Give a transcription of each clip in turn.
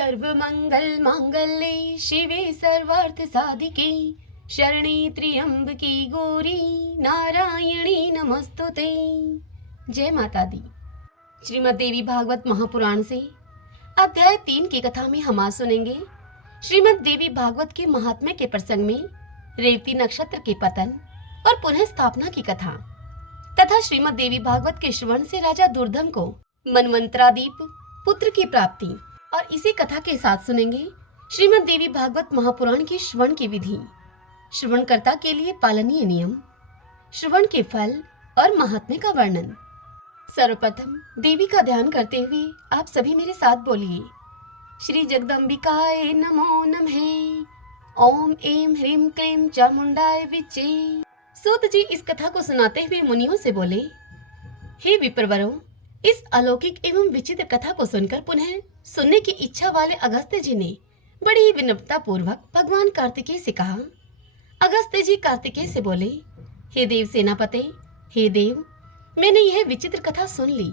सर्वमंगल मांगल्ये शिवे सर्वार्थ साधिके शरणे त्र्यंबके गौरी नारायणी नमस्तुते। जय माता दी। श्रीमद् देवी भागवत महापुराण से अध्याय 3 की कथा में हम आज सुनेंगे श्रीमद् देवी भागवत के महात्म्य के प्रसंग में रेवती नक्षत्र के पतन और पुनः स्थापना की कथा तथा श्रीमद् देवी भागवत के श्रवण से राजा दुर्दम को मनवंतरादीप पुत्र की प्राप्ति। और इसी कथा के साथ सुनेंगे श्रीमद् देवी भागवत महापुराण की श्रवण की विधि, श्रवणकर्ता के लिए पालनीय नियम, श्रवण के फल और महात्म्य का वर्णन। सर्वप्रथम देवी का ध्यान करते हुए आप सभी मेरे साथ बोलिए, श्री जगदम्बिकाय नमो नमः। ओम ऐं ह्रीं क्लीं चामुंडाय विचे। सूत जी इस कथा को सुनाते हुए मुनियों से बोले, हे विप्रवरों, इस अलौकिक एवं विचित्र कथा को सुनकर पुनः सुनने की इच्छा वाले अगस्त्य जी ने बड़ी ही विनम्रता पूर्वक भगवान कार्तिकेय से कहा। अगस्त्य जी कार्तिकेय से बोले, हे देव सेनापते, हे देव, मैंने यह विचित्र कथा सुन ली।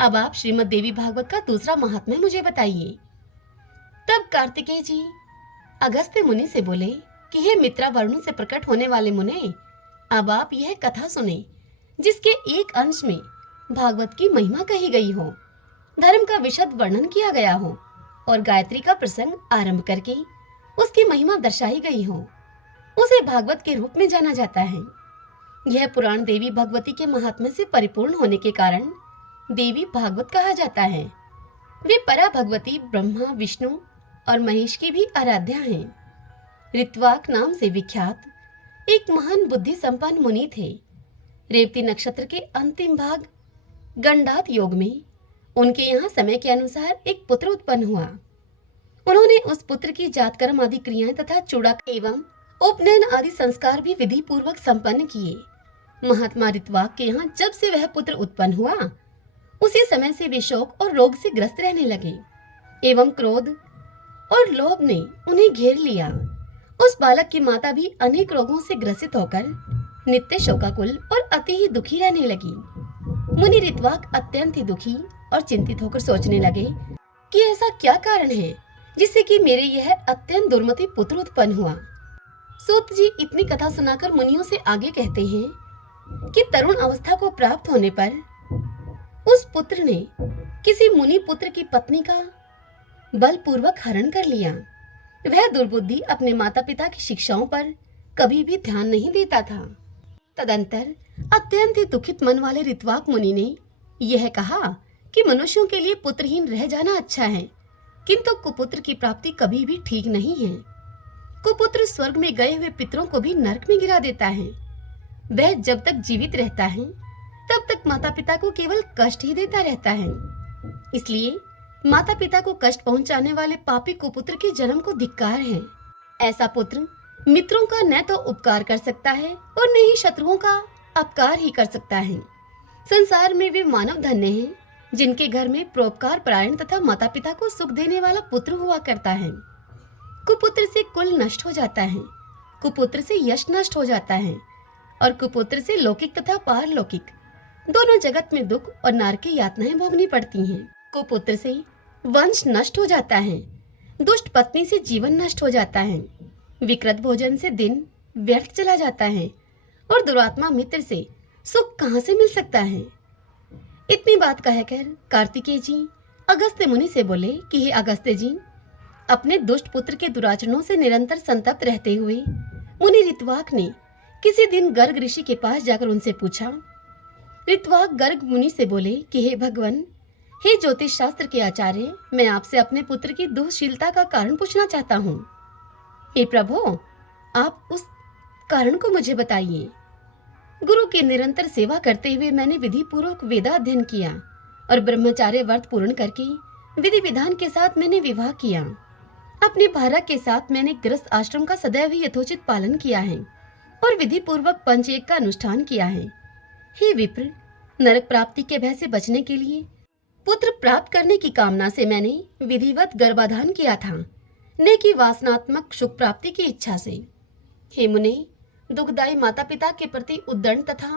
अब आप श्रीमद् देवी भागवत का दूसरा महात्म्य मुझे बताइए। तब कार्तिकेय जी अगस्त्य मुनि से बोले कि हे मित्रा वरुण से प्रकट होने वाले मुने, अब आप यह कथा सुने जिसके एक अंश में भागवत की महिमा कही गई हो, धर्म का विशद वर्णन किया गया हो और गायत्री का प्रसंग आरंभ करके उसकी महिमा दर्शाई गई हो। उसे भागवत के रूप में जाना जाता है। यह पुराण देवी भगवती के महात्म्य से परिपूर्ण होने के कारण देवी भागवत कहा जाता है। वे परा भगवती ब्रह्मा, विष्णु और महेश की भी आराध्या हैं। ऋत्वाक नाम से विख्यात एक महान बुद्धि संपन्न मुनि थे। रेवती नक्षत्र के अंतिम भाग गंडात योग में उनके यहाँ समय के अनुसार एक पुत्र उत्पन्न हुआ। उन्होंने उस पुत्र की जातकर्म आदि क्रियाएं तथा चूड़क एवं उपनयन आदि संस्कार भी विधि पूर्वक संपन्न किए। महात्मा ऋत्वाक के यहाँ जब से वह पुत्र उत्पन्न हुआ, उसी समय से वे शोक और रोग से ग्रस्त रहने लगे एवं क्रोध और लोभ ने उन्हें घेर लिया। उस बालक की माता भी अनेक रोगों से ग्रसित होकर नित्य शोकाकुल और अति ही दुखी रहने लगी। मुनि ऋत्वाक अत्यंत ही दुखी और चिंतित होकर सोचने लगे कि ऐसा क्या कारण है जिससे कि मेरे यह अत्यंत दुर्मति पुत्र उत्पन्न हुआ। सूत जी इतनी कथा सुनाकर मुनियों से आगे कहते हैं कि तरुण अवस्था को प्राप्त होने पर उस पुत्र ने किसी मुनि पुत्र की पत्नी का बलपूर्वक हरण कर लिया। वह दुर्बुद्धि अपने माता पिता की शिक्षाओं पर कभी भी ध्यान नहीं देता था। तदंतर अत्यंत ही दुखित मन वाले ऋत्वाक मुनि ने यह कहा कि मनुष्यों के लिए पुत्रहीन रह जाना अच्छा है, किंतु कुपुत्र की प्राप्ति कभी भी ठीक नहीं है। कुपुत्र स्वर्ग में गए हुए पितरों को भी नरक में गिरा देता है। वह जब तक जीवित रहता है तब तक माता पिता को केवल कष्ट ही देता रहता है। इसलिए माता पिता को कष्ट पहुंचाने वाले पापी कुपुत्र के जन्म को धिक्कार है। ऐसा पुत्र मित्रों का न तो उपकार कर सकता है और न ही शत्रुओं का अपकार ही कर सकता है। संसार में वे मानव धन्य हैं जिनके घर में परोपकार परायण तथा माता पिता को सुख देने वाला पुत्र हुआ करता है। कुपुत्र से कुल नष्ट हो जाता है, कुपुत्र से यश नष्ट हो जाता है और कुपुत्र से लौकिक तथा पारलौकिक दोनों जगत में दुख और नरक की यातनाएं भोगनी पड़ती हैं। कुपुत्र से वंश नष्ट हो जाता है, दुष्ट पत्नी से जीवन नष्ट हो जाता है, विकृत भोजन से दिन व्यर्थ चला जाता है और दुरात्मा मित्र से सुख कहाँ से मिल सकता है। इतनी बात कहकर कार्तिकेय जी अगस्त्य मुनि से बोले कि हे अगस्त्य जी, अपने दुष्ट पुत्र के दुराचरणों से निरंतर संतप्त रहते हुए मुनि ऋत्वाक ने किसी दिन गर्ग ऋषि के पास जाकर उनसे पूछा। ऋत्वाक गर्ग मुनि से बोले कि हे भगवान, हे ज्योतिष शास्त्र के आचार्य, मैं आपसे अपने पुत्र की दुःशीलता का कारण पूछना चाहता हूँ। हे प्रभु, आप उस कारण को मुझे बताइए। गुरु की निरंतर सेवा करते हुए मैंने विधि पूर्वक वेदाध्ययन किया और ब्रह्मचार्य व्रत पूर्ण करके विधि विधान के साथ मैंने विवाह किया। अपने भार्या के साथ मैंने गृहस्थ आश्रम का सदैव ही यथोचित पालन किया है और विधि पूर्वक पंचयज्ञ का अनुष्ठान किया है। हे विप्र, नरक प्राप्ति के भय से बचने के लिए पुत्र प्राप्त करने की कामना से मैंने विधिवत गर्भाधान किया था, न कि वासनात्मक सुख प्राप्ति की इच्छा से। हे मुने, दुखदायी माता पिता के प्रति उद्दंड तथा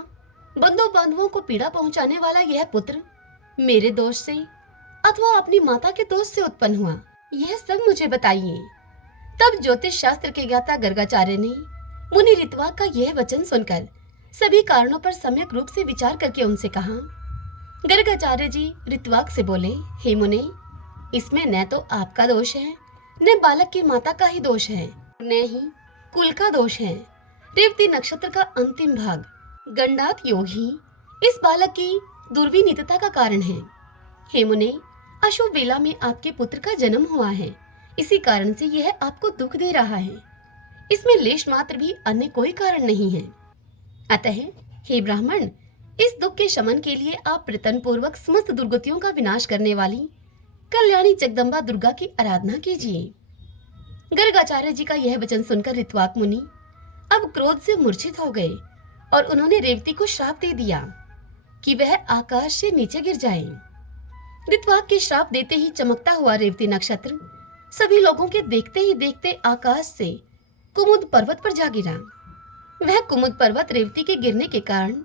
बंधु बांधवों को पीड़ा पहुंचाने वाला यह पुत्र मेरे दोष से अथवा अपनी माता के दोष से उत्पन्न हुआ। यह सब मुझे बताइए। तब ज्योतिष शास्त्र के ज्ञाता गर्गाचार्य ने मुनि ऋत्विक का यह वचन सुनकर सभी कारणों पर सम्यक रूप से विचार करके उनसे कहा। गर्गाचार्य जी ऋत्विक से बोले, हे मुने, इसमें न तो आपका दोष है, न बालक की माता का ही दोष है, न ही कुल का दोष है। रेवती नक्षत्र का अंतिम भाग गंडात योग ही इस बालक की दुर्विनीतता का कारण है। हे मुने, अशुभ वेला में आपके पुत्र का जन्म हुआ है, इसी कारण से यह आपको दुख दे रहा है। इसमें लेश मात्र भी अन्य कोई कारण नहीं है। अतः हे ब्राह्मण, इस दुख के शमन के लिए आप प्रयत्न पूर्वक समस्त दुर्गतियों का विनाश करने वाली कल्याणी जगदम्बा दुर्गा की आराधना कीजिए। गर्गाचार्य जी का यह वचन सुनकर ऋत्विक मुनि अब क्रोध से मूर्छित हो गए और उन्होंने रेवती को श्राप दे दिया कि वह आकाश से नीचे गिर जाए। ऋत्विक के श्राप देते ही चमकता हुआ रेवती नक्षत्र सभी लोगों के देखते ही देखते आकाश से कुमुद पर्वत पर जा गिरा। वह कुमुद पर्वत रेवती के गिरने के कारण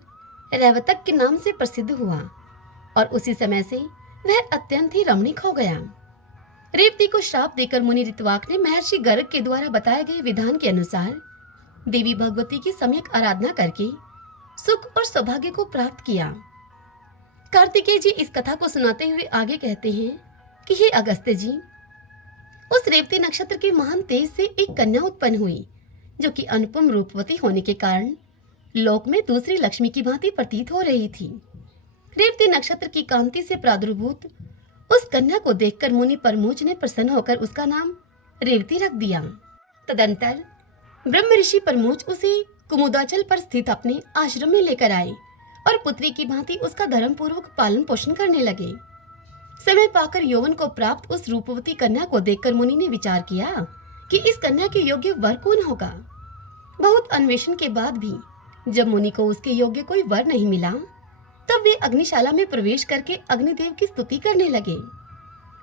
रेवतक के नाम से प्रसिद्ध हुआ और उसी समय से वह अत्यंत ही रमणीक हो गया। रेवती को श्राप देकर मुनि ऋत्विक ने महर्षि गर्ग के द्वारा बताए गए विधान के अनुसार देवी भगवती की सम्यक आराधना करके सुख और सौभाग्य को प्राप्त किया। कार्तिकेय जी इस कथा को सुनाते हुए आगे कहते हैं कि हे अगस्त्य जी, उस रेवती नक्षत्र के महान तेज से एक कन्या उत्पन्न हुई, जो कि अनुपम रूपवती होने के कारण लोक में दूसरी लक्ष्मी की भांति प्रतीत हो रही थी। रेवती नक्षत्र की कांति से प्रादुर्भूत उस कन्या को देखकर मुनि परमोज ने प्रसन्न होकर उसका नाम रेवती रख दिया। तदंतर ब्रह्म ऋषि परमोज उसे कुमुदाचल पर स्थित अपने आश्रम में लेकर आए और पुत्री की भांति उसका धर्म पूर्वक पालन पोषण करने लगे। समय पाकर यौवन को प्राप्त उस रूपवती कन्या को देखकर मुनि ने विचार किया कि इस कन्या के योग्य वर कौन होगा। बहुत अन्वेषण के बाद भी जब मुनि को उसके योग्य कोई वर नहीं मिला, तब वे अग्निशाला में प्रवेश करके अग्निदेव की स्तुति करने लगे।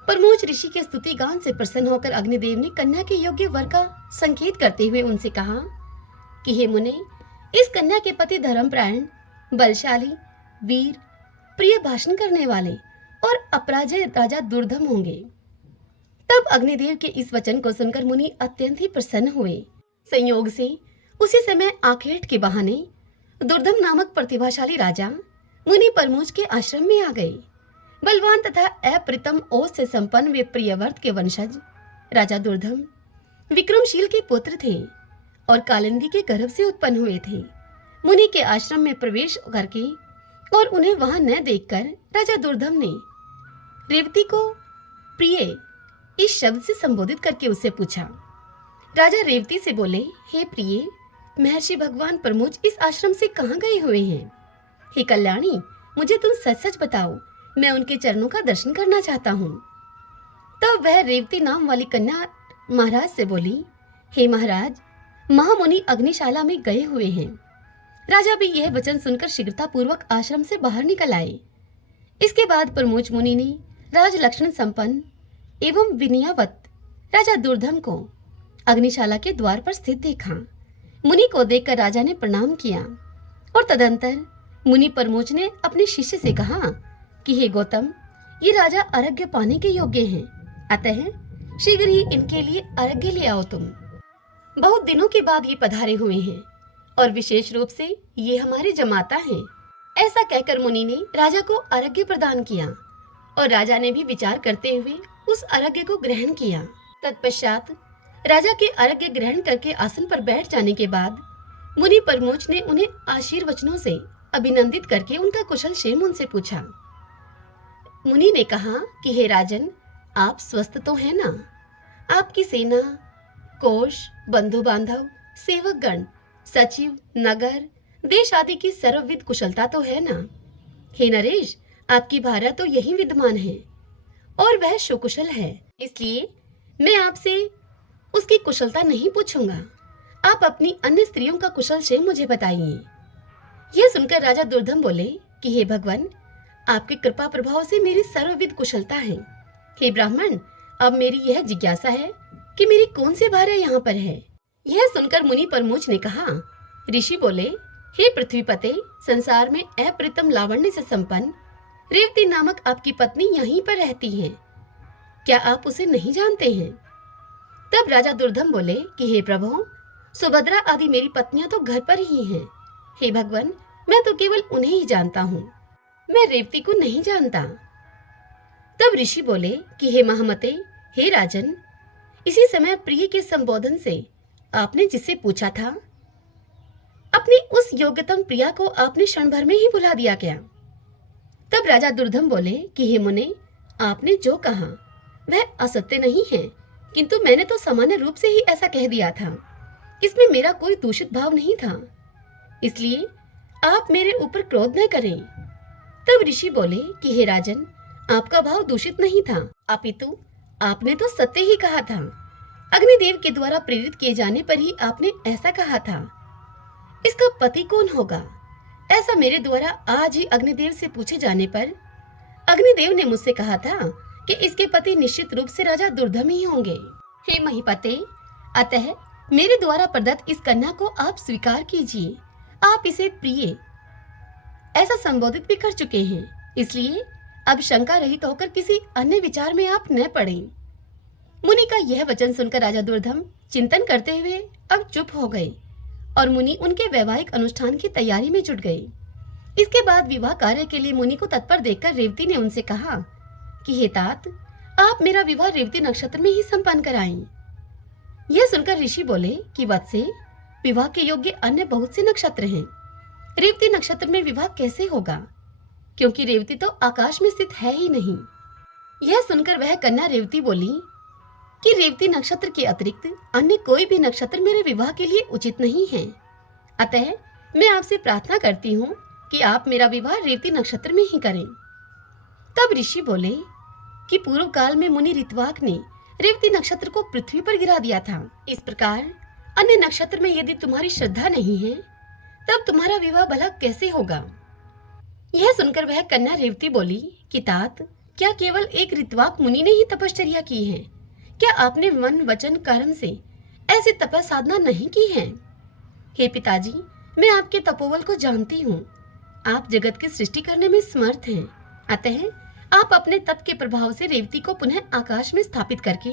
परमोज ऋषि के स्तुति गान से प्रसन्न होकर अग्निदेव ने कन्या के योग्य वर का संकेत करते हुए उनसे कहा कि हे मुने, इस कन्या के पति धर्मपरायण, बलशाली, वीर, प्रिय भाषण करने वाले और अपराजय राजा दुर्धम होंगे। तब अग्निदेव के इस वचन को सुनकर मुनि अत्यंत ही प्रसन्न हुए। संयोग से उसी समय आखेट के बहाने दुर्धम नामक प्रतिभाशाली राजा मुनि परमोज के आश्रम में आ गए। बलवान तथा अप्रतिम ओज से संपन्न वे प्रियव्रत के वंशज राजा दुर्धम विक्रमशील के पुत्र थे और कालिंदी के गर्भ से उत्पन्न हुए थे। मुनि के आश्रम में प्रवेश करके और उन्हें वहां न देखकर राजा दुर्धम ने रेवती को प्रिय इस शब्द से संबोधित करके उससे पूछा। राजा रेवती से बोले, हे प्रिय, महर्षि भगवान परमोज इस आश्रम से कहाँ गए हुए हैं? हे कल्याणी, मुझे तुम सच सच बताओ, मैं उनके चरणों का दर्शन करना चाहता हूँ। तब वह रेवती नाम वाली कन्या महाराज से बोली, हे महाराज, महामुनि अग्निशाला में गए हुए हैं। राजा भी यह वचन सुनकर शीघ्रता पूर्वक आश्रम से बाहर निकल आए। इसके बाद परमोज मुनि ने राज लक्षण संपन्न एवं विनयावत राजा दुर्धम को अग्निशाला के द्वार पर स्थित देखा। मुनि को देखकर राजा ने प्रणाम किया और तदंतर मुनि परमोज ने अपने शिष्य से कहा कि हे गौतम, ये राजा अर्घ्य पाने के योग्य हैं, अतः शीघ्र ही इनके लिए अर्घ्य ले आओ तुम। बहुत दिनों के बाद ये पधारे हुए हैं और विशेष रूप से ये हमारे जमाता हैं। ऐसा कहकर मुनि ने राजा को अर्घ्य प्रदान किया और राजा ने भी विचार करते हुए उस अर्घ्य को ग्रहण किया। तत्पश्चात राजा के अर्घ्य ग्रहण करके आसन पर बैठ जाने के बाद मुनि परमोज ने उन्हें आशीर्वचनों से अभिनंदित करके उनका कुशल क्षेम उनसे पूछा। मुनि ने कहा कि हे राजन, आप स्वस्थ तो हैं ना? आपकी सेना, कोष, बंधु बांधव, सेवकगण, सचिव, नगर, देश आदि की सर्वविध कुशलता तो है ना? हे नरेश, आपकी भार्या तो यही विद्यमान है और वह सुकुशल है, इसलिए मैं आपसे उसकी कुशलता नहीं पूछूंगा। आप अपनी अन्य स्त्रियों का कुशल क्षेम मुझे बताइए। यह सुनकर राजा दुर्धम बोले कि हे भगवान, आपकी कृपा प्रभाव से मेरी सर्वविध कुशलता है। हे ब्राह्मण, अब मेरी यह जिज्ञासा है कि मेरी कौन सी भार्या यहाँ पर है? यह सुनकर मुनि परमोज ने कहा। ऋषि बोले, हे पृथ्वीपते, संसार में अप्रतिम लावण्य से संपन्न रेवती नामक आपकी पत्नी यहीं पर रहती है। क्या आप उसे नहीं जानते हैं? तब राजा दुर्धम बोले कि हे प्रभु, सुभद्रा आदि मेरी पत्नियां तो घर पर ही हैं। हे भगवान, मैं तो केवल उन्हें ही जानता हूँ, मैं रेवती को नहीं जानता। तब ऋषि बोले कि हे महामते, हे राजन, इसी समय प्रिय के संबोधन से आपने जिससे पूछा था, अपनी उस योग्यतम प्रिया को आपने क्षण भर में ही भुला दिया क्या? तब राजा दुर्धम बोले कि हे मुने, आपने जो कहा वह असत्य नहीं है, किंतु मैंने तो सामान्य रूप से ही ऐसा कह दिया था। इसमें मेरा कोई दूषित भाव नहीं था, इसलिए आप मेरे ऊपर क्रोध न करें। तब ऋषि बोले कि हे राजन, आपका भाव दूषित नहीं था, अपितु आपने तो सत्य ही कहा था। अग्निदेव के द्वारा प्रेरित किए जाने पर ही आपने ऐसा कहा था। इसका पति कौन होगा, ऐसा मेरे द्वारा आज ही अग्निदेव से पूछे जाने पर अग्निदेव ने मुझसे कहा था कि इसके पति निश्चित रूप से राजा दुर्धम ही होंगे। हे महिपते, अतः मेरे द्वारा प्रदत्त इस कन्या को आप स्वीकार कीजिए। आप इसे प्रिय ऐसा संबोधित भी कर चुके हैं, इसलिए अब शंका रहित होकर किसी अन्य विचार में आप न पड़ें। मुनि का यह वचन सुनकर राजा दुर्धम चिंतन करते हुए अब चुप हो गए और मुनि उनके वैवाहिक अनुष्ठान की तैयारी में जुट गए। इसके बाद विवाह कार्य के लिए मुनि को तत्पर देखकर रेवती ने उनसे कहा कि हे तात, आप मेरा विवाह रेवती नक्षत्र में ही संपन्न कराएं। यह सुनकर ऋषि बोले कि वत्से, विवाह के योग्य अन्य बहुत से नक्षत्र हैं, रेवती नक्षत्र में विवाह कैसे होगा, क्योंकि रेवती तो आकाश में स्थित है ही नहीं। यह सुनकर वह कन्या रेवती बोली कि रेवती नक्षत्र के अतिरिक्त अन्य कोई भी नक्षत्र मेरे विवाह के लिए उचित नहीं है, अतः मैं आपसे प्रार्थना करती हूँ कि आप मेरा विवाह रेवती नक्षत्र में ही करें। तब ऋषि बोले कि पूर्व काल में मुनि ऋत्वाक ने रेवती नक्षत्र को पृथ्वी पर गिरा दिया था। इस प्रकार अन्य नक्षत्र में यदि तुम्हारी श्रद्धा नहीं है, तब तुम्हारा विवाह भला कैसे होगा? यह सुनकर वह कन्या रेवती बोली कि तात, क्या केवल एक ऋत्वाक मुनि ने ही तपश्चर्या की है? क्या आपने मन वचन कर्म से ऐसी तपस्या साधना नहीं की है? हे पिताजी, मैं आपके तपोबल को जानती हूँ। आप जगत की सृष्टि करने में समर्थ हैं, अतः आप अपने तप के प्रभाव से रेवती को पुनः आकाश में स्थापित करके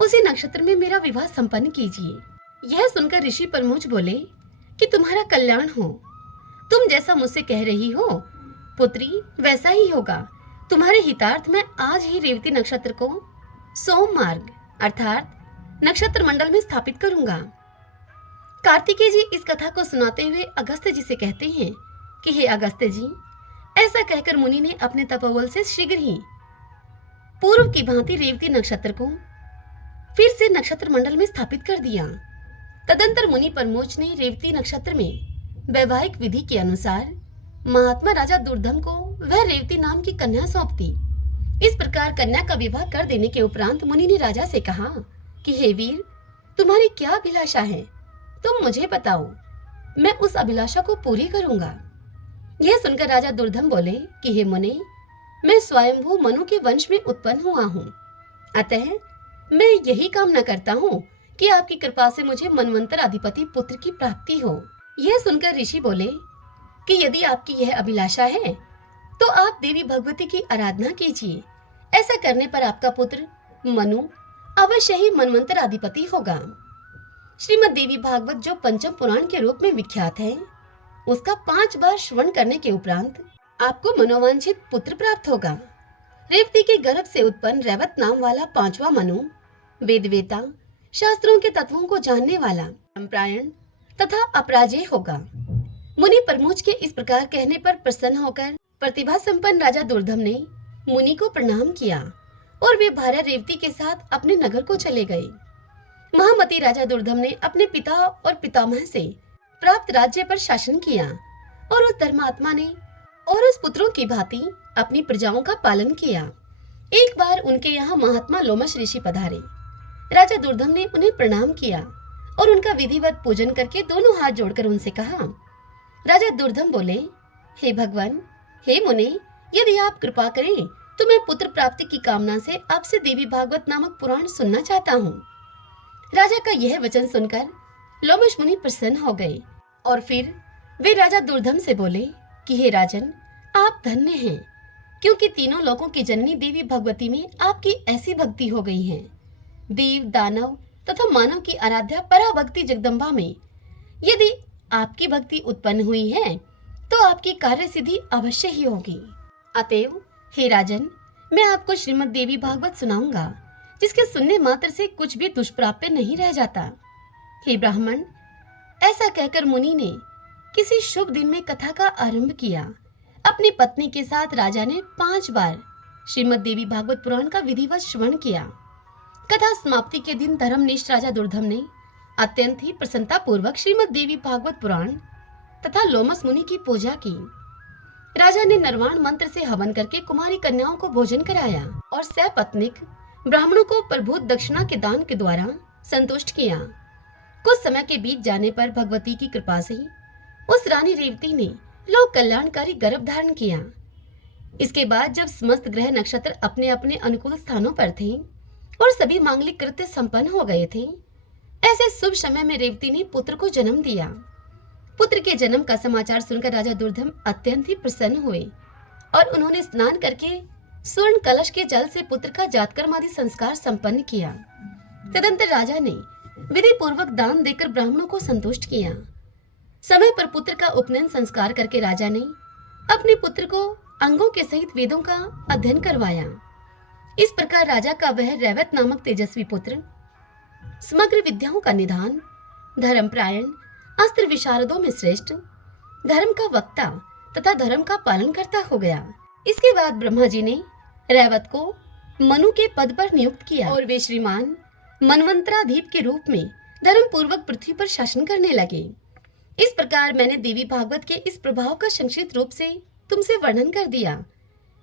उसी नक्षत्र में मेरा विवाह संपन्न कीजिए। यह सुनकर ऋषि परमुच बोले कि तुम्हारा कल्याण हो। तुम जैसा मुझसे कह रही हो पुत्री, वैसा ही होगा। तुम्हारे हितार्थ मैं आज ही रेवती नक्षत्र को सोम मार्ग अर्थात नक्षत्र मंडल में स्थापित करूंगा। कार्तिकेय जी इस कथा को सुनाते हुए अगस्त्य जी से कहते हैं कि हे अगस्त्य जी, ऐसा कहकर मुनि ने अपने तपोबल से शीघ्र ही पूर्व की भांति रेवती नक्षत्र को फिर से नक्षत्र मंडल में स्थापित कर दिया। तदंतर मुनि परमोच ने रेवती नक्षत्र में वैवाहिक विधि के अनुसार महात्मा राजा दुर्धम को वह रेवती नाम की कन्या सौंप दी। इस प्रकार कन्या का विवाह कर देने के उपरांत मुनि ने राजा से कहा कि हे वीर, तुम्हारी क्या अभिलाषा है, तुम मुझे बताओ, मैं उस अभिलाषा को पूरी करूंगा। यह सुनकर राजा दुर्धम बोले कि हे मुने, मैं स्वयंभू मनु के वंश में उत्पन्न हुआ हूँ, अतः मैं यही कामना करता हूँ कि आपकी कृपा से मुझे मनवंतर अधिपति पुत्र की प्राप्ति हो। यह सुनकर ऋषि बोले कि यदि आपकी यह अभिलाषा है तो आप देवी भगवती की आराधना कीजिए। ऐसा करने पर आपका पुत्र मनु अवश्य ही मनवंतर अधिपति होगा। श्रीमद् देवी भागवत जो पंचम पुराण के रूप में विख्यात है, उसका 5 बार श्रवण करने के उपरांत आपको मनोवांछित पुत्र प्राप्त होगा। रेवती के गर्भ से उत्पन्न रैवत नाम वाला 5वां मनु वेदवेता, शास्त्रों के तत्वों को जानने वाला, परमप्रायण तथा अपराजेय होगा। मुनि परमुच के इस प्रकार कहने पर प्रसन्न होकर प्रतिभा संपन्न राजा दुर्धम ने मुनि को प्रणाम किया और वे भार्या रेवती के साथ अपने नगर को चले गए। महामती राजा दुर्धम ने अपने पिता और पितामह से प्राप्त राज्य पर शासन किया और उस धर्मात्मा ने और उस पुत्रों की भांति अपनी प्रजाओं का पालन किया। एक बार उनके यहाँ महात्मा लोमश ऋषि पधारे। राजा दुर्धम ने उन्हें प्रणाम किया और उनका विधिवत पूजन करके दोनों हाथ जोड़कर उनसे कहा। राजा दुर्धम बोले, हे भगवान, हे मुने, यदि आप कृपा करें तो मैं पुत्र प्राप्ति की कामना से आपसे देवी भागवत नामक पुराण सुनना चाहता हूँ। राजा का यह वचन सुनकर लोमश मुनि प्रसन्न हो गए और फिर वे राजा दुर्धम से बोले कि हे राजन, आप धन्य हैं। क्योंकि तीनों लोकों की जननी देवी भगवती में आपकी ऐसी भक्ति हो गई है। देव, दानव तथा मानव की आराध्या पराभक्ति जगदम्बा में यदि आपकी भक्ति उत्पन्न हुई है तो आपकी कार्य सिद्धि अवश्य ही होगी। अतएव हे राजन, मैं आपको श्रीमद् देवी भागवत सुनाऊंगा, जिसके सुनने मात्र से कुछ भी दुष्प्राप्य नहीं रह जाता। हे ब्राह्मण, ऐसा कहकर मुनि ने किसी शुभ दिन में कथा का आरंभ किया। अपनी पत्नी के साथ राजा ने 5 बार श्रीमद् देवी भागवत पुराण का विधिवत श्रवण किया। कथा समाप्ति के दिन धर्मनिष्ठ राजा दुर्धम ने अत्यंत ही प्रसन्नता पूर्वक श्रीमद् देवी भागवत पुराण तथा लोमस मुनि की पूजा की। राजा ने निर्वाण मंत्र से हवन करके कुमारी कन्याओं को भोजन कराया और सपत्नीक ब्राह्मणों को प्रभुत दक्षिणा के दान के द्वारा संतुष्ट किया। कुछ समय के बीत जाने पर भगवती की कृपा से उस रानी रेवती ने लोक कल्याणकारी गर्भ धारण किया। इसके बाद जब समस्त ग्रह नक्षत्र अपने अपने अनुकूल स्थानों पर थे और सभी मांगलिक कृत्य संपन्न हो गए थे, ऐसे शुभ समय में रेवती ने पुत्र को जन्म दिया। पुत्र के जन्म का समाचार सुनकर राजा दुर्धम अत्यंत ही प्रसन्न हुए और उन्होंने स्नान करके स्वर्ण कलश के जल से पुत्र का जातकर्म आदि संस्कार संपन्न किया। तदंतर राजा ने विधि पूर्वक दान देकर ब्राह्मणों को संतुष्ट किया। समय पर पुत्र का उपनयन संस्कार करके राजा ने अपने पुत्र को अंगों के सहित वेदों का अध्ययन करवाया। इस प्रकार राजा का वह रैवत नामक तेजस्वी पुत्र समग्र विद्याओं का निधान, धर्मपरायण, अस्त्र विशारदों में श्रेष्ठ, धर्म का वक्ता तथा धर्म का पालन करता हो गया। इसके बाद ब्रह्मा जी ने रैवत को मनु के पद पर नियुक्त किया और वे श्रीमान मनवंतराधीप के रूप में धर्म पूर्वक पृथ्वी पर शासन करने लगे। इस प्रकार मैंने देवी भागवत के इस प्रभाव का संक्षिप्त रूप से तुमसे वर्णन कर दिया।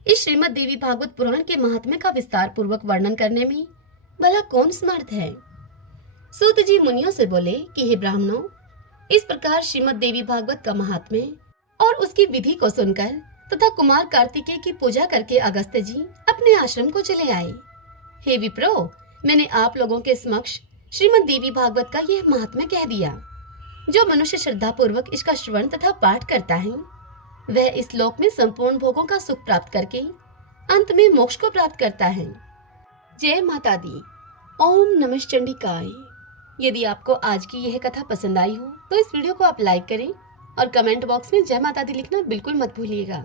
इस श्रीमद् देवी भागवत पुराण के महात्म्य का विस्तार पूर्वक वर्णन करने में भला कौन समर्थ है। सूत जी मुनियों से बोले कि हे ब्राह्मणों, इस प्रकार श्रीमद् देवी भागवत का महात्म्य और उसकी विधि को सुनकर तथा कुमार कार्तिकेय की पूजा करके अगस्त्य जी अपने आश्रम को चले आए। हे विप्रो, मैंने आप लोगों के समक्ष श्रीमद् देवी भागवत का यह महात्म्य कह दिया। जो मनुष्य श्रद्धा पूर्वक इसका श्रवण तथा पाठ करता है, वह इस लोक में संपूर्ण भोगों का सुख प्राप्त करके अंत में मोक्ष को प्राप्त करता है। जय माता दी। ओम नमः चंडिकाय। यदि आपको आज की यह कथा पसंद आई हो तो इस वीडियो को आप लाइक करें और कमेंट बॉक्स में जय माता दी लिखना बिल्कुल मत भूलिएगा।